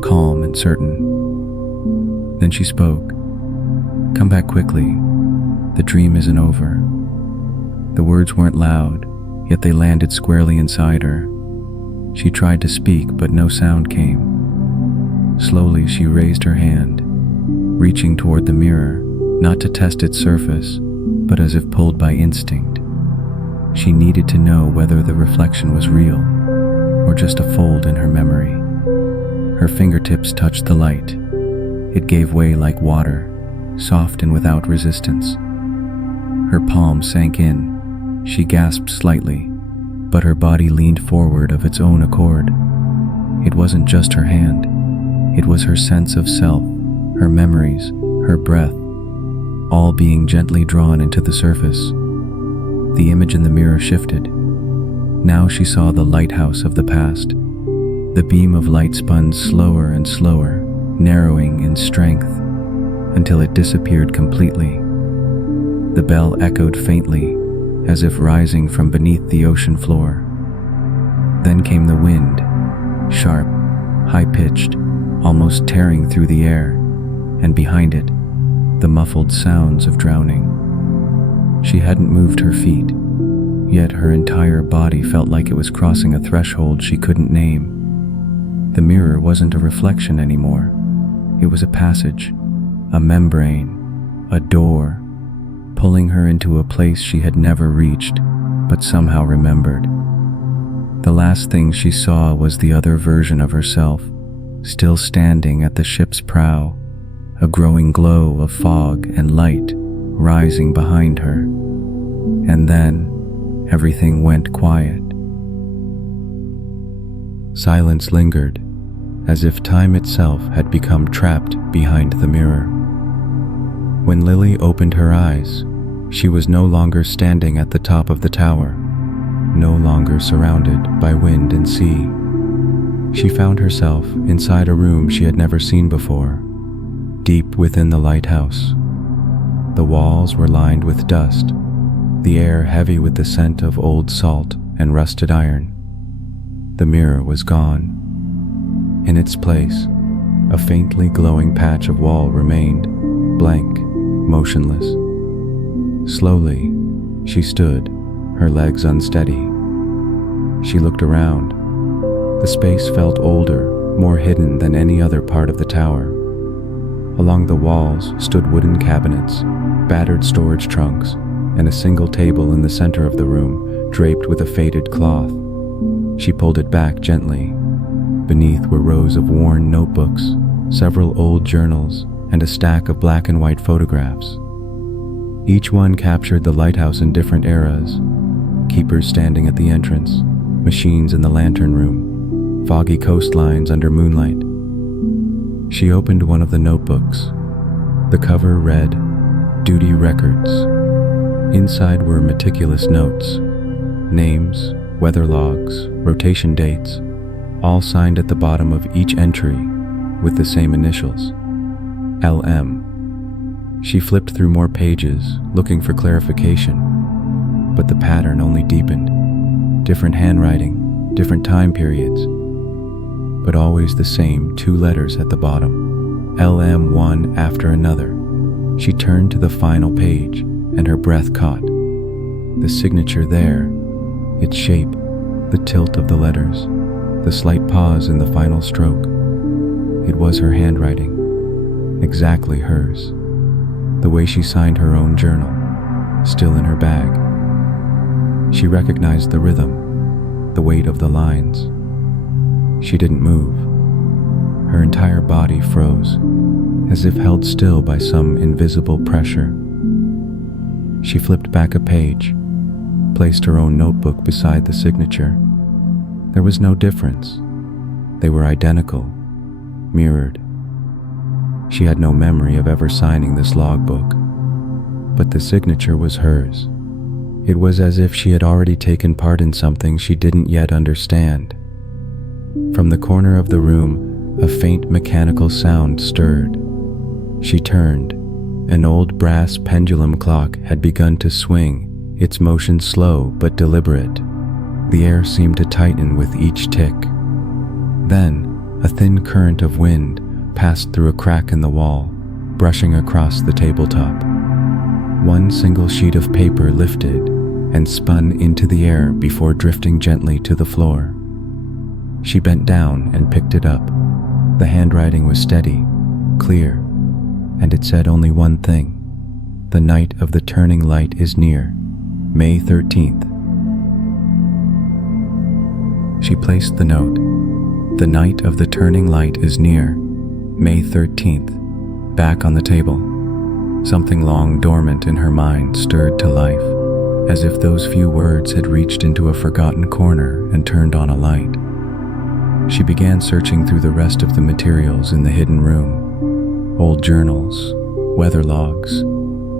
calm and certain. Then she spoke. "Come back quickly. The dream isn't over." The words weren't loud, yet they landed squarely inside her. She tried to speak, but no sound came. Slowly, she raised her hand, reaching toward the mirror, not to test its surface, but as if pulled by instinct. She needed to know whether the reflection was real, or just a fold in her memory. Her fingertips touched the light. It gave way like water, soft and without resistance. Her palm sank in. She gasped slightly, but her body leaned forward of its own accord. It wasn't just her hand. It was her sense of self, her memories, her breath, all being gently drawn into the surface. The image in the mirror shifted. Now she saw the lighthouse of the past. The beam of light spun slower and slower, narrowing in strength, until it disappeared completely. The bell echoed faintly, as if rising from beneath the ocean floor. Then came the wind, sharp, high-pitched, almost tearing through the air, and behind it, the muffled sounds of drowning. She hadn't moved her feet, yet her entire body felt like it was crossing a threshold she couldn't name. The mirror wasn't a reflection anymore. It was a passage, a membrane, a door, pulling her into a place she had never reached, but somehow remembered. The last thing she saw was the other version of herself, still standing at the ship's prow, a growing glow of fog and light rising behind her. And then, everything went quiet. Silence lingered, as if time itself had become trapped behind the mirror. When Lily opened her eyes, she was no longer standing at the top of the tower, no longer surrounded by wind and sea. She found herself inside a room she had never seen before, deep within the lighthouse. The walls were lined with dust, the air heavy with the scent of old salt and rusted iron. The mirror was gone. In its place, a faintly glowing patch of wall remained, blank, motionless. Slowly, she stood, her legs unsteady. She looked around. The space felt older, more hidden than any other part of the tower. Along the walls stood wooden cabinets, battered storage trunks, and a single table in the center of the room, draped with a faded cloth. She pulled it back gently. Beneath were rows of worn notebooks, several old journals, and a stack of black and white photographs. Each one captured the lighthouse in different eras: keepers standing at the entrance, machines in the lantern room, foggy coastlines under moonlight. She opened one of the notebooks. The cover read, "Duty Records." Inside were meticulous notes, names, weather logs, rotation dates, all signed at the bottom of each entry with the same initials, LM. She flipped through more pages, looking for clarification, but the pattern only deepened. Different handwriting, different time periods, but always the same 2 letters at the bottom, LM, one after another. She turned to the final page, and her breath caught. The signature there, its shape, the tilt of the letters, the slight pause in the final stroke. It was her handwriting, exactly hers. The way she signed her own journal, still in her bag. She recognized the rhythm, the weight of the lines. She didn't move. Her entire body froze, as if held still by some invisible pressure. She flipped back a page, placed her own notebook beside the signature. There was no difference. They were identical, mirrored. She had no memory of ever signing this logbook, but the signature was hers. It was as if she had already taken part in something she didn't yet understand. From the corner of the room, a faint mechanical sound stirred. She turned. An old brass pendulum clock had begun to swing, its motion slow but deliberate. The air seemed to tighten with each tick. Then, a thin current of wind passed through a crack in the wall, brushing across the tabletop. One single sheet of paper lifted and spun into the air before drifting gently to the floor. She bent down and picked it up. The handwriting was steady, clear, and it said only one thing: "The night of the turning light is near, May 13th. She placed the note, "The night of the turning light is near, May 13th, back on the table. Something long dormant in her mind stirred to life, as if those few words had reached into a forgotten corner and turned on a light. She began searching through the rest of the materials in the hidden room. Old journals, weather logs,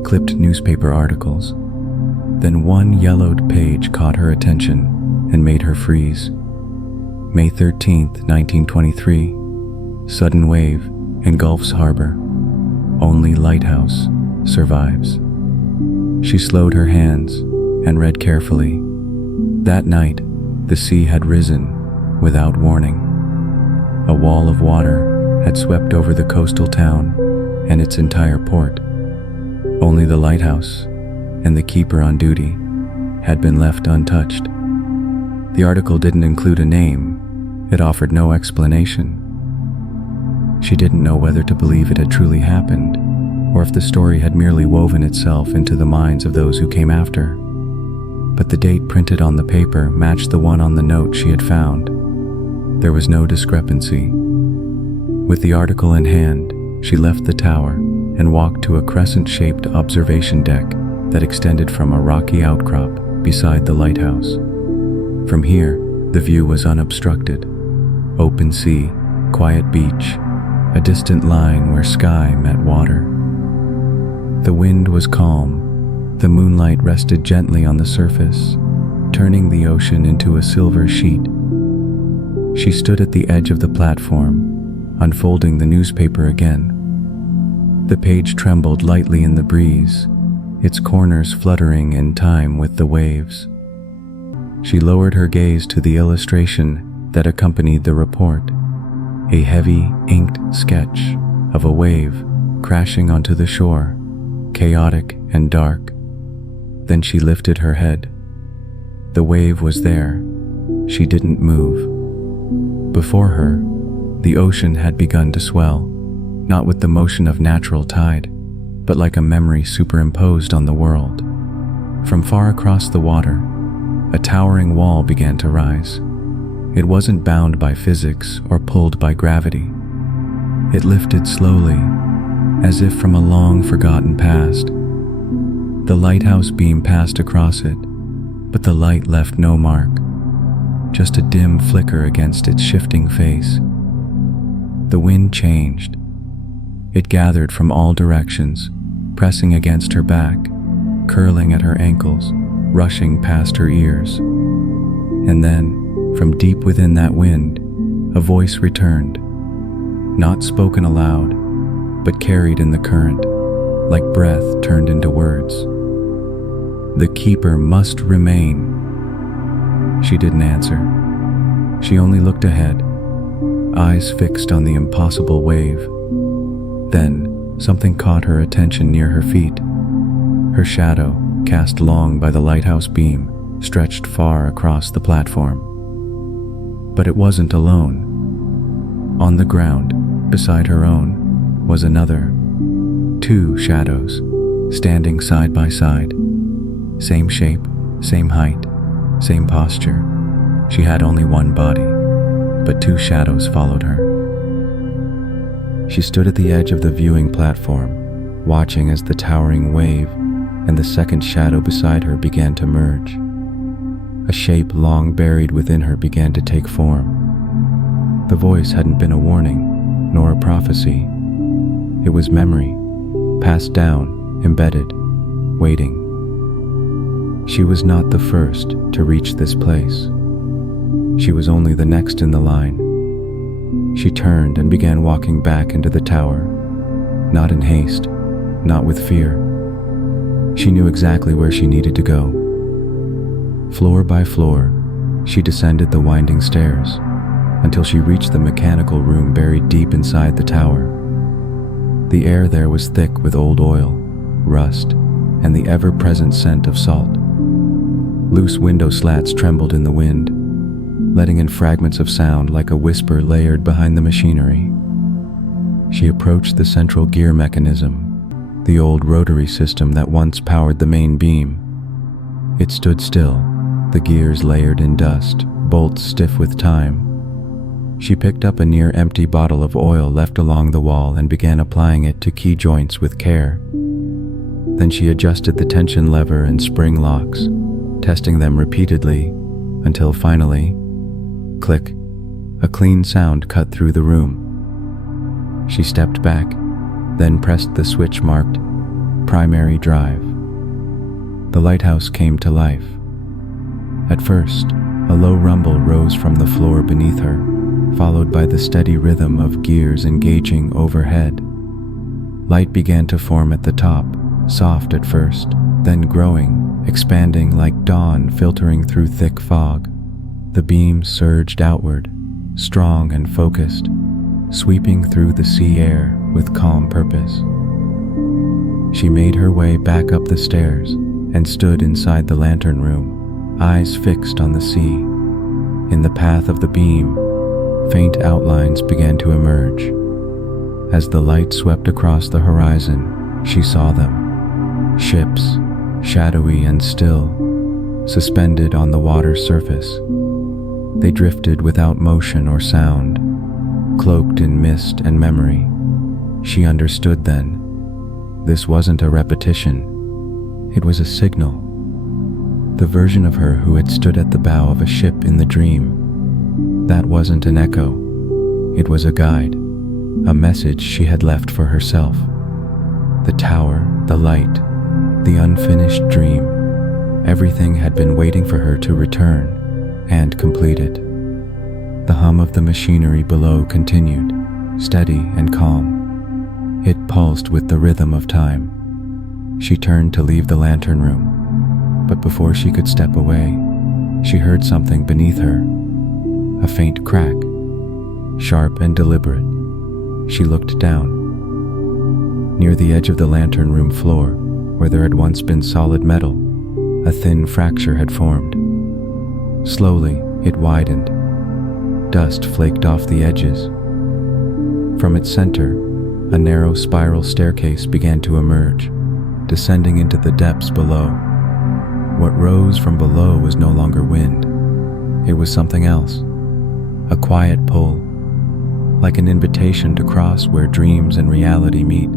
clipped newspaper articles. Then one yellowed page caught her attention and made her freeze. May 13th, 1923. Sudden wave engulfs harbor. Only Lighthouse survives. She slowed her hands and read carefully. That night, the sea had risen without warning. A wall of water had swept over the coastal town and its entire port. Only the lighthouse and the keeper on duty had been left untouched. The article didn't include a name. It offered no explanation. She didn't know whether to believe it had truly happened, or if the story had merely woven itself into the minds of those who came after. But the date printed on the paper matched the one on the note she had found. There was no discrepancy. With the article in hand, she left the tower and walked to a crescent-shaped observation deck that extended from a rocky outcrop beside the lighthouse. From here, the view was unobstructed. Open sea, quiet beach, a distant line where sky met water. The wind was calm. The moonlight rested gently on the surface, turning the ocean into a silver sheet. She stood at the edge of the platform, unfolding the newspaper again. The page trembled lightly in the breeze, its corners fluttering in time with the waves. She lowered her gaze to the illustration that accompanied the report, a heavy, inked sketch of a wave crashing onto the shore, chaotic and dark. Then she lifted her head. The wave was there. She didn't move. Before her, the ocean had begun to swell, not with the motion of natural tide, but like a memory superimposed on the world. From far across the water, a towering wall began to rise. It wasn't bound by physics or pulled by gravity. It lifted slowly, as if from a long-forgotten past. The lighthouse beam passed across it, but the light left no mark, just a dim flicker against its shifting face. The wind changed. It gathered from all directions, pressing against her back, curling at her ankles, rushing past her ears. And then, from deep within that wind, a voice returned, not spoken aloud, but carried in the current, like breath turned into words. "The keeper must remain." She didn't answer. She only looked ahead, eyes fixed on the impossible wave. Then, something caught her attention near her feet. Her shadow, cast long by the lighthouse beam, stretched far across the platform. But it wasn't alone. On the ground, beside her own, was another. 2 shadows, standing side by side. Same shape, same height, same posture. She had only one body, but 2 shadows followed her. She stood at the edge of the viewing platform, watching as the towering wave and the second shadow beside her began to merge. A shape long buried within her began to take form. The voice hadn't been a warning, nor a prophecy. It was memory, passed down, embedded, waiting. She was not the first to reach this place. She was only the next in the line. She turned and began walking back into the tower, not in haste, not with fear. She knew exactly where she needed to go. Floor by floor, she descended the winding stairs until she reached the mechanical room buried deep inside the tower. The air there was thick with old oil, rust, and the ever-present scent of salt. Loose window slats trembled in the wind, letting in fragments of sound like a whisper layered behind the machinery. She approached the central gear mechanism, the old rotary system that once powered the main beam. It stood still, the gears layered in dust, bolts stiff with time. She picked up a near-empty bottle of oil left along the wall and began applying it to key joints with care. Then she adjusted the tension lever and spring locks, testing them repeatedly, until finally, click, a clean sound cut through the room. She stepped back, then pressed the switch marked Primary Drive. The lighthouse came to life. At first, a low rumble rose from the floor beneath her, followed by the steady rhythm of gears engaging overhead. Light began to form at the top, soft at first, then growing, expanding like dawn filtering through thick fog. The beam surged outward, strong and focused, sweeping through the sea air with calm purpose. She made her way back up the stairs and stood inside the lantern room, eyes fixed on the sea. In the path of the beam, faint outlines began to emerge. As the light swept across the horizon, she saw them. Ships, shadowy and still, suspended on the water's surface. They drifted without motion or sound, cloaked in mist and memory. She understood then. This wasn't a repetition. It was a signal. The version of her who had stood at the bow of a ship in the dream. That wasn't an echo. It was a guide, a message she had left for herself. The tower, the light, the unfinished dream. Everything had been waiting for her to return and complete it. The hum of the machinery below continued, steady and calm. It pulsed with the rhythm of time. She turned to leave the lantern room, but before she could step away, she heard something beneath her. A faint crack, sharp and deliberate. She looked down. Near the edge of the lantern room floor, where there had once been solid metal, a thin fracture had formed. Slowly, it widened. Dust flaked off the edges. From its center, A narrow spiral staircase began to emerge, descending into the depths below. What rose from below was no longer wind. It was something else. A quiet pull, like an invitation to cross where dreams and reality meet.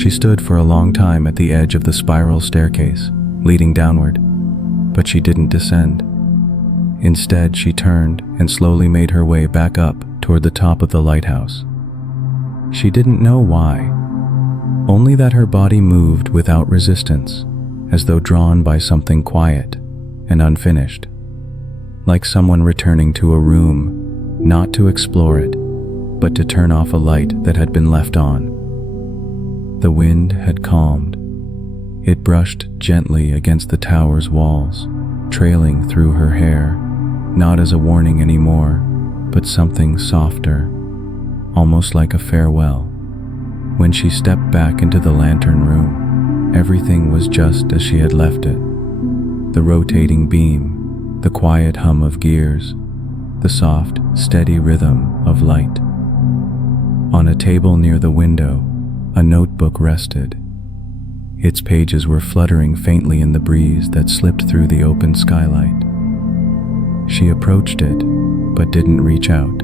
She stood for a long time at the edge of the spiral staircase, leading downward, but she didn't descend. Instead, she turned and slowly made her way back up toward the top of the lighthouse. She didn't know why, only that her body moved without resistance, as though drawn by something quiet and unfinished, like someone returning to a room, not to explore it, but to turn off a light that had been left on. The wind had calmed. It brushed gently against the tower's walls, trailing through her hair, not as a warning anymore, but something softer, almost like a farewell. When she stepped back into the lantern room, everything was just as she had left it. The rotating beam, the quiet hum of gears, the soft, steady rhythm of light. On a table near the window, a notebook rested. Its pages were fluttering faintly in the breeze that slipped through the open skylight. She approached it, but didn't reach out.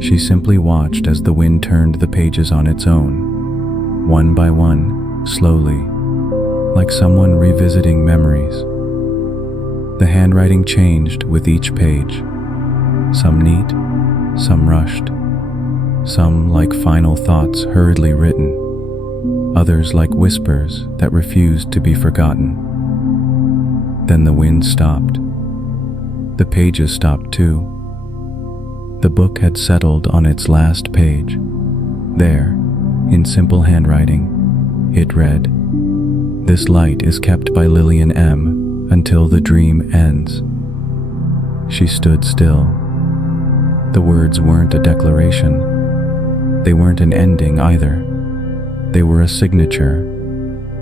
She simply watched as the wind turned the pages on its own, one by one, slowly, like someone revisiting memories. The handwriting changed with each page, some neat, some rushed, some like final thoughts hurriedly written, others like whispers that refused to be forgotten. Then the wind stopped. The pages stopped too. The book had settled on its last page. There, in simple handwriting, it read, "This light is kept by Lillian M. until the dream ends." She stood still. The words weren't a declaration. They weren't an ending either. They were a signature,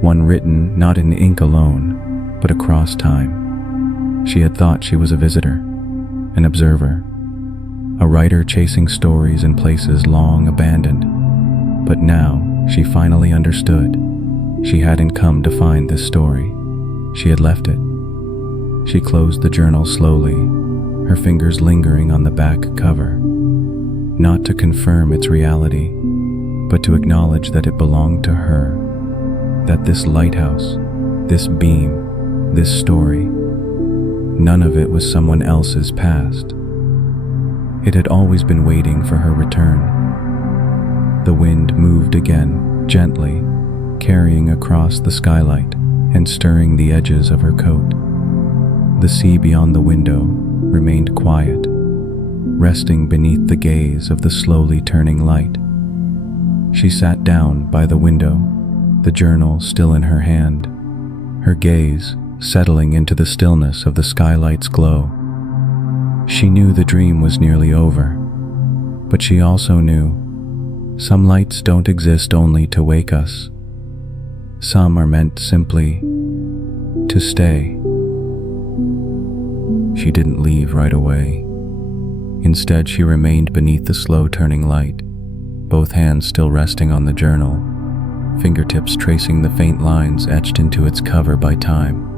one written not in ink alone, but across time. She had thought she was a visitor, an observer, a writer chasing stories in places long abandoned. But now she finally understood. She hadn't come to find this story. She had left it. She closed the journal slowly, her fingers lingering on the back cover, not to confirm its reality, but to acknowledge that it belonged to her, that this lighthouse, this beam, this story, none of it was someone else's past. It had always been waiting for her return. The wind moved again, gently, carrying across the skylight and stirring the edges of her coat. The sea beyond the window remained quiet, resting beneath the gaze of the slowly turning light. She sat down by the window, the journal still in her hand, her gaze settling into the stillness of the skylight's glow. She knew the dream was nearly over, but she also knew some lights don't exist only to wake us. Some are meant simply to stay. She didn't leave right away. Instead, she remained beneath the slow-turning light, both hands still resting on the journal, fingertips tracing the faint lines etched into its cover by time.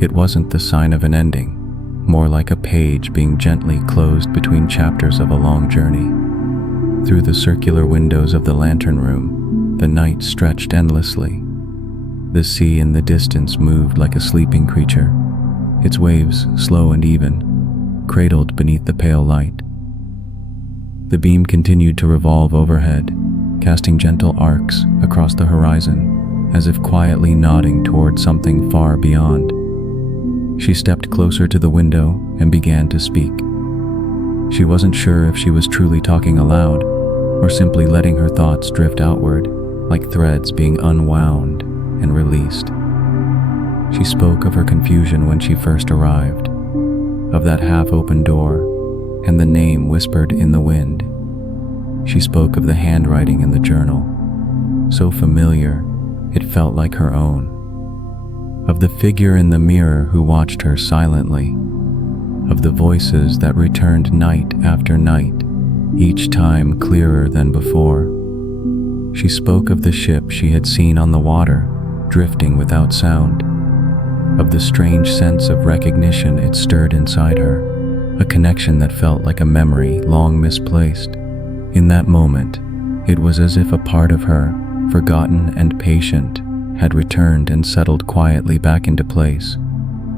It wasn't the sign of an ending, more like a page being gently closed between chapters of a long journey. Through the circular windows of the lantern room, the night stretched endlessly. The sea in the distance moved like a sleeping creature, its waves slow and even, cradled beneath the pale light. The beam continued to revolve overhead, casting gentle arcs across the horizon, as if quietly nodding toward something far beyond. She stepped closer to the window and began to speak. She wasn't sure if she was truly talking aloud, or simply letting her thoughts drift outward, like threads being unwound and released. She spoke of her confusion when she first arrived, of that half-open door, and the name whispered in the wind. She spoke of the handwriting in the journal, so familiar it felt like her own. Of the figure in the mirror who watched her silently, of the voices that returned night after night, each time clearer than before. She spoke of the ship she had seen on the water, drifting without sound, of the strange sense of recognition it stirred inside her, a connection that felt like a memory long misplaced. In that moment, it was as if a part of her, forgotten and patient, had returned and settled quietly back into place.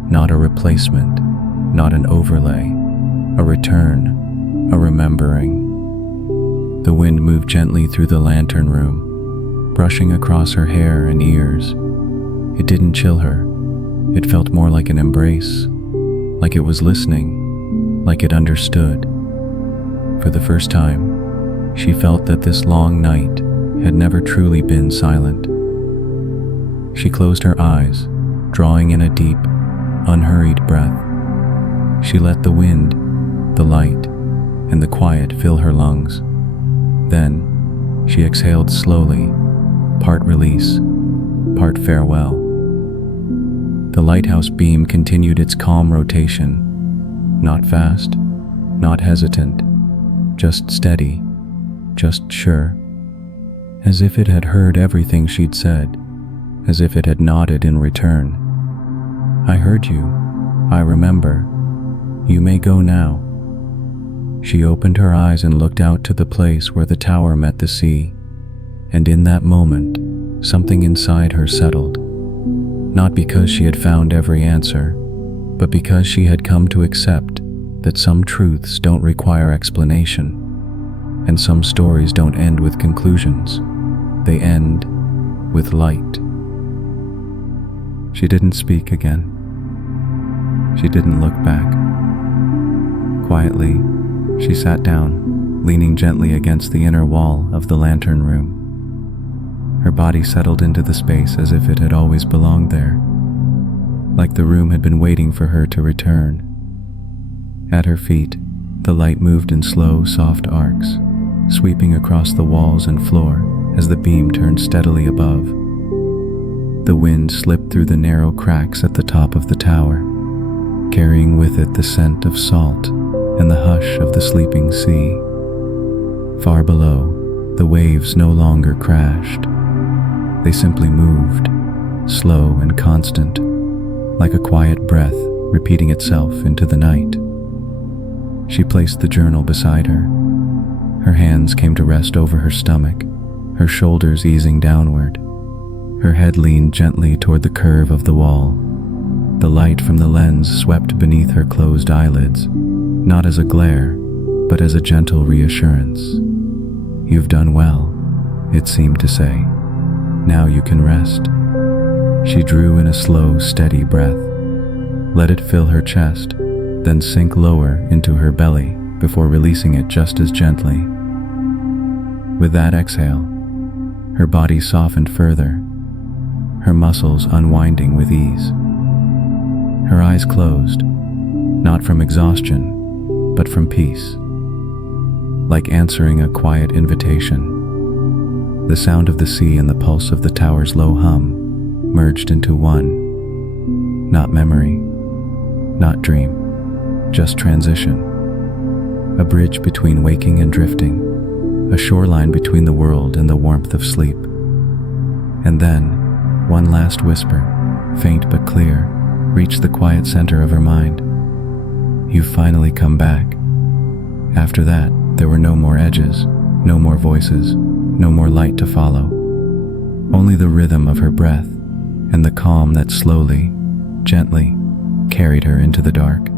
Not a replacement, not an overlay, a return, a remembering. The wind moved gently through the lantern room, brushing across her hair and ears. It didn't chill her. It felt more like an embrace, like it was listening, like it understood. For the first time, she felt that this long night had never truly been silent. She closed her eyes, drawing in a deep, unhurried breath. She let the wind, the light, and the quiet fill her lungs. Then, she exhaled slowly, part release, part farewell. The lighthouse beam continued its calm rotation, not fast, not hesitant, just steady, just sure, as if it had heard everything she'd said, as if it had nodded in return. "I heard you. I remember. You may go now." She opened her eyes and looked out to the place where the tower met the sea, and in that moment, something inside her settled. Not because she had found every answer, but because she had come to accept that some truths don't require explanation, and some stories don't end with conclusions. They end with light. She didn't speak again. She didn't look back. Quietly, she sat down, leaning gently against the inner wall of the lantern room. Her body settled into the space as if it had always belonged there, like the room had been waiting for her to return. At her feet, the light moved in slow, soft arcs, sweeping across the walls and floor as the beam turned steadily above. The wind slipped through the narrow cracks at the top of the tower, carrying with it the scent of salt and the hush of the sleeping sea. Far below, the waves no longer crashed. They simply moved, slow and constant, like a quiet breath repeating itself into the night. She placed the journal beside her. Her hands came to rest over her stomach, her shoulders easing downward. Her head leaned gently toward the curve of the wall. The light from the lens swept beneath her closed eyelids, not as a glare, but as a gentle reassurance. "You've done well," it seemed to say. "Now you can rest." She drew in a slow, steady breath. Let it fill her chest, then sink lower into her belly before releasing it just as gently. With that exhale, her body softened further, her muscles unwinding with ease. Her eyes closed, not from exhaustion, but from peace, like answering a quiet invitation. The sound of the sea and the pulse of the tower's low hum merged into one. Not memory, not dream, just transition. A bridge between waking and drifting, a shoreline between the world and the warmth of sleep. And then, one last whisper, faint but clear, reached the quiet center of her mind. "You've finally come back." After that, there were no more edges, no more voices, no more light to follow. Only the rhythm of her breath and the calm that slowly, gently, carried her into the dark.